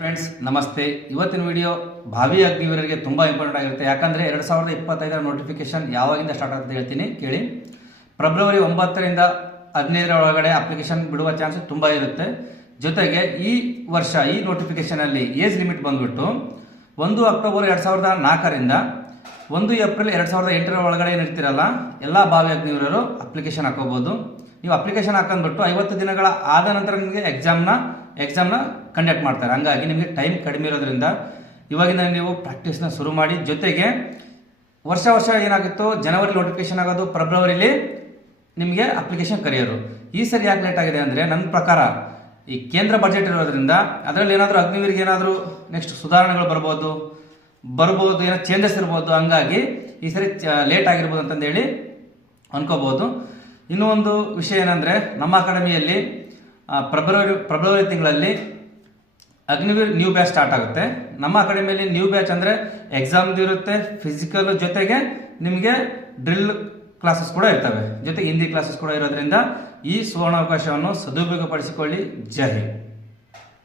Friends ನಮಸ್ತೆ. ಇವತ್ತಿನ video ಭಾವಿ ಅಗ್ನಿವೀರರಿಗೆ ತುಂಬ ಇಂಪಾರ್ಟೆಂಟ್ ಆಗಿರುತ್ತೆ. ಯಾಕಂದರೆ 2025ರ ನೋಟಿಫಿಕೇಶನ್ ಯಾವಾಗಿಂದ ಸ್ಟಾರ್ಟ್ ಆಗುತ್ತೆ ಹೇಳ್ತೀನಿ ಕೇಳಿ. ಫೆಬ್ರವರಿ 9ರಿಂದ 15ರ ಒಳಗಡೆ ಅಪ್ಲಿಕೇಶನ್ ಬಿಡುವ ಚಾನ್ಸ್ ತುಂಬ ಇರುತ್ತೆ. ಜೊತೆಗೆ ಈ ವರ್ಷ ಈ ನೋಟಿಫಿಕೇಶನಲ್ಲಿ ಏಜ್ ಲಿಮಿಟ್ ಬಂದ್ಬಿಟ್ಟು 1 ಅಕ್ಟೋಬರ್ 2004ರಿಂದ 1 ಏಪ್ರಿಲ್ 2008ರ ಒಳಗಡೆ ಏನಿರ್ತಿರಲ್ಲ ಎಲ್ಲ ಭಾವಿ ಅಗ್ನಿವೀರರು ಅಪ್ಲಿಕೇಶನ್ ಹಾಕೋಬಹುದು. ನೀವು ಅಪ್ಲಿಕೇಶನ್ ಹಾಕೊಂಡ್ಬಿಟ್ಟು 50 ದಿನಗಳ ಆದ ನಂತರ ನಿಮಗೆ ಎಕ್ಸಾಮ್ನ ಕಂಡಕ್ಟ್ ಮಾಡ್ತಾರೆ. ಹಂಗಾಗಿ ನಿಮಗೆ ಟೈಮ್ ಕಡಿಮೆ ಇರೋದ್ರಿಂದ ಇವಾಗಿಂದ ನೀವು ಪ್ರಾಕ್ಟೀಸ್ನ ಶುರು ಮಾಡಿ. ಜೊತೆಗೆ ವರ್ಷ ಏನಾಗುತ್ತೋ ಜನವರಿ ನೋಟಿಫಿಕೇಶನ್ ಆಗೋದು, ಫೆಬ್ರವರಿಲಿ ನಿಮಗೆ ಅಪ್ಲಿಕೇಶನ್ ಕರೆಯೋರು. ಈ ಸರಿ ಯಾಕೆ ಲೇಟ್ ಆಗಿದೆ ಅಂದರೆ ನನ್ನ ಪ್ರಕಾರ ಈ ಕೇಂದ್ರ ಬಜೆಟ್ ಇರೋದ್ರಿಂದ ಅದರಲ್ಲಿ ಏನಾದರೂ ಅಗ್ನಿವೀರಿಗೆ ಏನಾದರೂ ನೆಕ್ಸ್ಟ್ ಸುಧಾರಣೆಗಳು ಬರ್ಬೋದು ಏನೋ ಚೇಂಜಸ್ ಇರ್ಬೋದು. ಹಂಗಾಗಿ ಈ ಸರಿ ಲೇಟ್ ಆಗಿರ್ಬೋದು ಅಂತಂದೇಳಿ ಅನ್ಕೋಬಹುದು. ಇನ್ನೂ ಒಂದು ವಿಷಯ ಏನಂದರೆ ನಮ್ಮ ಅಕಾಡೆಮಿಯಲ್ಲಿ ಫೆಬ್ರವರಿ ತಿಂಗಳಲ್ಲಿ ಅಗ್ನಿವೀರ್ ನ್ಯೂ ಬ್ಯಾಚ್ ಸ್ಟಾರ್ಟ್ ಆಗುತ್ತೆ. ನಮ್ಮ ಅಕಾಡೆಮಿಯಲ್ಲಿ ನ್ಯೂ ಬ್ಯಾಚ್ ಅಂದರೆ ಎಕ್ಸಾಮ್ದು ಇರುತ್ತೆ, ಫಿಸಿಕಲ್ ಜೊತೆಗೆ ನಿಮಗೆ ಡ್ರಿಲ್ ಕ್ಲಾಸಸ್ ಕೂಡ ಇರ್ತವೆ, ಜೊತೆಗೆ ಹಿಂದಿ ಕ್ಲಾಸಸ್ ಕೂಡ ಇರೋದ್ರಿಂದ ಈ ಸುವರ್ಣಾವಕಾಶವನ್ನು ಸದುಪಯೋಗಪಡಿಸಿಕೊಳ್ಳಿ. ಜೈ ಹಿಂದ್.